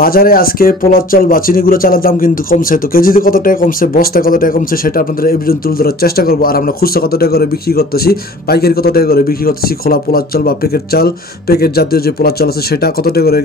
বাজারে আজকে পোলার চাল বা চিনি গুঁড়া চালের দাম কিন্তু কমছে। তো কেজিতে কত টাকা কমছে, বস্তায় কত টাকা কমছে সেটা আপনাদের এই ভিডিও তুলে ধরার চেষ্টা করবো। আর আমরা খুচরা কত টাকা করে বিক্রি করতেছি, পাইকারি কত টাকা করে বিক্রি করতেছি, খোলা পোলার চাল বা প্যাকেট জাতীয় যে পোলার চাল আছে সেটা কত টাকা করে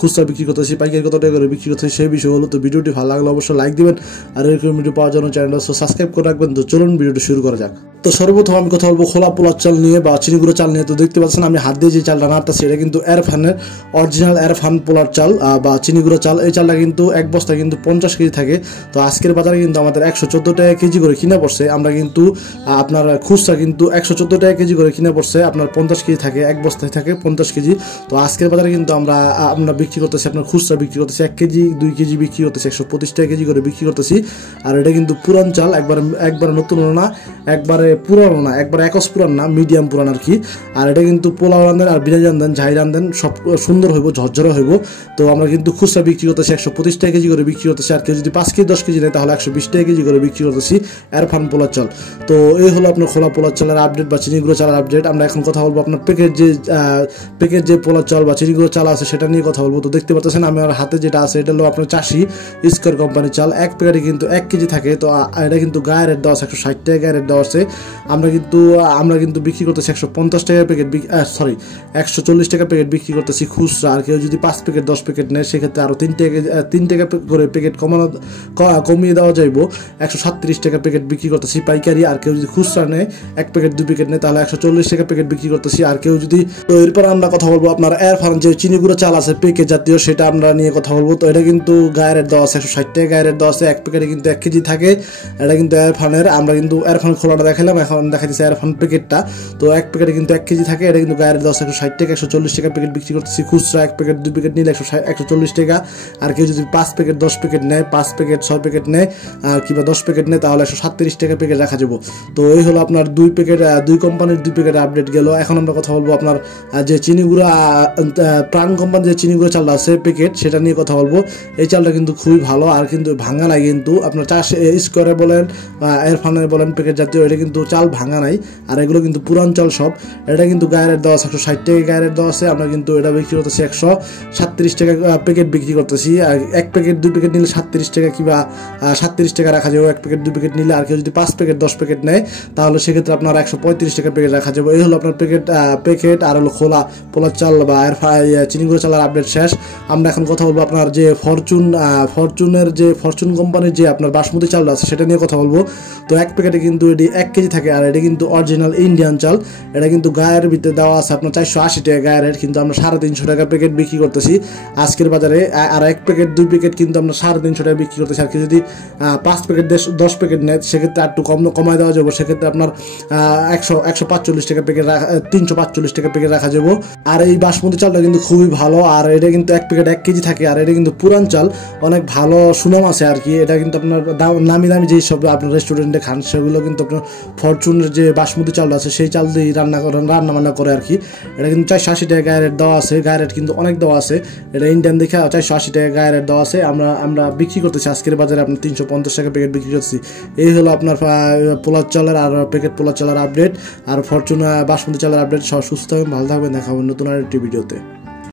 খুচরা বিক্রি করতেছি, পাইকারি কত টাকা করে বিক্রি করতেছি, সেই বিষয় হলো। তো ভিডিওটি ভালো লাগলে অবশ্যই লাইক দিবেন, আর এরকম ভিডিও পাওয়ার জন্য চ্যানেলটা সাবস্ক্রাইব করে রাখবেন। তো চলুন ভিডিওটি শুরু করা যাক। তো সর্বপ্রথম আমি কথা বলবো খোলা পোলার চাল নিয়ে বা চিনি গুঁড়ো চাল নিয়ে। তো দেখতে পাচ্ছেন আমি হাত দিয়ে যে চালটা নাড়তেছি এটা কিন্তু এরফানের অরিজিনাল এরফান পোলার চাল বা চিনি গুঁড়ো চাল। এই চালটা কিন্তু এক বস্তা কিন্তু 50 কেজি থাকে। তো আজকের বাজারে কিন্তু আমাদের 114 টাকা কেজি করে কিনা পড়ছে। আমরা কিন্তু আপনার খুচরা কিন্তু 114 টাকা কেজি করে কিনা পড়ছে, আপনার 50 কেজি থাকে, এক বস্তায় থাকে 50 কেজি। তো আজকের বাজারে কিন্তু আমরা বিক্রি করতেছি, আপনার খুচরা বিক্রি করতেছি 1 কেজি 2 কেজি বিক্রি করতেছি 125 টাকা কেজি করে বিক্রি করতেছি। আর এটা কিন্তু পুরান চাল, একবারে নতুন না, একবারে পুরানো না, একবারে একস পুরান না, মিডিয়াম পুরান আর কি। আর এটা কিন্তু পোলাও রান্ধেন আর বিরিয়ানি রান্ধেন, ঝাই রান্ধেন, সব সুন্দর হইব, ঝরঝরে হইব। তো আমরা কিন্তু খুচরা বিক্রি করতেছি 125 টাকা কেজি করে বিক্রি করতেছি। আর কেউ যদি 5 কেজি 10 কেজি নেয় তাহলে 120 টাকা কেজি করে বিক্রি করতেছি এরফান পোলার চাল। তো এই হলো আপনার খোলা পোলার চালের আপডেট বা চিনি গুঁড়ো চালের আপডেট। আমরা এখন কথা বলবো আপনার প্যাকেট যে পোলার চাল বা চিনি গুঁড়ো চাল আছে সেটা নিয়ে কথা বলবো। তো দেখতে পাচ্ছেন আমার হাতে যেটা আছে এটা হলো আপনার চাষি স্কয়ার কোম্পানির চাল। এক প্যাকেটে কিন্তু 1 কেজি থাকে। তো এটা কিন্তু গায়ের রেট দেওয়া আছে 160 টাকা গায়ের রেট দেওয়া আছে। আমরা কিন্তু বিক্রি করতেছি 150 টাকা প্যাকেট, 140 টাকা প্যাকেট বিক্রি করতেছি খুচরা। আর কেউ যদি 5 প্যাকেট 10 প্যাকেট নেয় সেক্ষেত্রে আরও 3 টাকা করে প্যাকেট কমিয়ে দেওয়া যাইব। 137 টাকা প্যাকেট বিক্রি করতেছি পাইকারি। আর কেউ যদি খুচরা নেয় 1 প্যাকেট 2 প্যাকেট নেয় তাহলে 140 টাকা প্যাকেট বিক্রি করতেছি। আর কেউ যদি, তো এরপর আমরা কথা বলবো আপনার এরফান যে চিনি গুঁড়ো চাল আছে প্যাকেট জাতীয়, সেটা আমরা নিয়ে কথা বলবো। তো এটা কিন্তু গায়ের রেট দেওয়া আছে 160 টাকা গায়ের রেট দেওয়া আছে। এক প্যাকেটে কিন্তু 1 কেজি থাকে। এটা কিন্তু এরফানের, আমরা কিন্তু এরফান খোলাটা দেখালাম, এখন দেখা দিচ্ছে এরফান প্যাকেটটা। তো এক প্যাকেটে কিন্তু 1 কেজি থাকে। এটা কিন্তু গায়ের রেট দেওয়া আছে 160 টাকা 140 টাকা প্যাকেট বিক্রি করতেছি খুচরা। 1 প্যাকেট 2 প্যাকেট নিলে 140 টাকা। আর কেউ যদি 5 প্যাকেট 10 প্যাকেট নেয়, 5 প্যাকেট 6 প্যাকেট নেয় আর কিংবা 10 প্যাকেট নেয় তাহলে 137 টাকা প্যাকেট রাখা যাবো। তো এই হলো আপনার 2 কোম্পানির 2 প্যাকেট আপডেট গেল। এখন আমরা কথা বলবো আপনার যে চিনি গুঁড়া প্রাণ কোম্পানির যে চিনি গুঁড়ো চালটা আছে প্যাকেট, সেটা নিয়ে কথা বলবো। এই চালটা কিন্তু খুবই ভালো, আর কিন্তু ভাঙা নাই। কিন্তু আপনার স্কোয়ারে বলেন এরফানে বলেন প্যাকেট জাতীয়, এটা কিন্তু চাল ভাঙা নাই। আর এগুলো কিন্তু পুরান চাল সব। এটা কিন্তু গায়ের রেট দেওয়া আছে 160 টাকা গায়ের রেট দেওয়া আছে। আমরা কিন্তু এটা বিক্রি করতেছি 137 টাকা প্যাকেট বিক্রি করতেছি। আর 1 প্যাকেট 2 প্যাকেট নিলে 37 টাকা কিংবা 37 টাকা রাখা যাবে 1 প্যাকেট 2 প্যাকেট নিলে। আর কেউ যদি 5 প্যাকেট 10 প্যাকেট নেয় তাহলে সেক্ষেত্রে আপনার 135 টাকা প্যাকেট রাখা যাবে। এই হলো আপনার প্যাকেট আর হলো খোলা পোলার চাল বা চিনি গুঁড়ো চালের আপডেট শেষ। আমরা এখন কথা বলবো আপনার যে ফরচুন কোম্পানির যে আপনার বাসমতি চালটা আছে সেটা নিয়ে কথা বলবো। তো 1 প্যাকেটে কিন্তু এটি 1 কেজি থাকে। আর এটা কিন্তু অরিজিনাল ইন্ডিয়ান চাল। এটা কিন্তু গায়ের ভিতরে দেওয়া আছে আপনার 480 টাকা গায়ের রেট, কিন্তু আমরা 350 টাকা প্যাকেট বিক্রি করতেছি আজকের বাজারে। আর 1 প্যাকেট 2 প্যাকেট কিন্তু আমরা 350 টাকা বিক্রি করতেছি। আর কি যদি 5 প্যাকেট 10 প্যাকেট নেয় সেক্ষেত্রে একটু কমায় দেওয়া যাবো। সেক্ষেত্রে আপনার 145 টাকা প্যাকেট 345 টাকা প্যাকেট রাখা যাবো। আর এই বাসমতি চালটা কিন্তু খুবই ভালো। আর এটা কিন্তু 1 প্যাকেট 1 কেজি থাকে। আর এটা কিন্তু পুরান চাল, অনেক ভালো সুনাম আছে আর কি। এটা কিন্তু আপনার নামি যেই সব আপনার রেস্টুরেন্টে খান সেগুলো কিন্তু আপনার ফরচুনের যে বাসমতি চালটা আছে সেই চাল দিয়ে রান্না বান্না করে আর কি। এটা কিন্তু 480 টাকা গায়ের রেট দেওয়া আছে। গায়ের রেট কিন্তু অনেক দেওয়া আছে। এটা ইন্ডিয়ান দেখে 480 টাকা গায়ের রেট দেওয়া আছে। আমরা বিক্রি করতেছি আজকের বাজারে আপনার 350 টাকা প্যাকেট বিক্রি করতেছি। এই হলো আপনার পোলার চালের আর প্যাকেট পোলার চালের আপডেট আর ফরচুন বাসমতি চালের আপডেট। সব সুস্থ হবে, ভালো থাকবেন, দেখা হবে নতুন আরেকটি ভিডিওতে।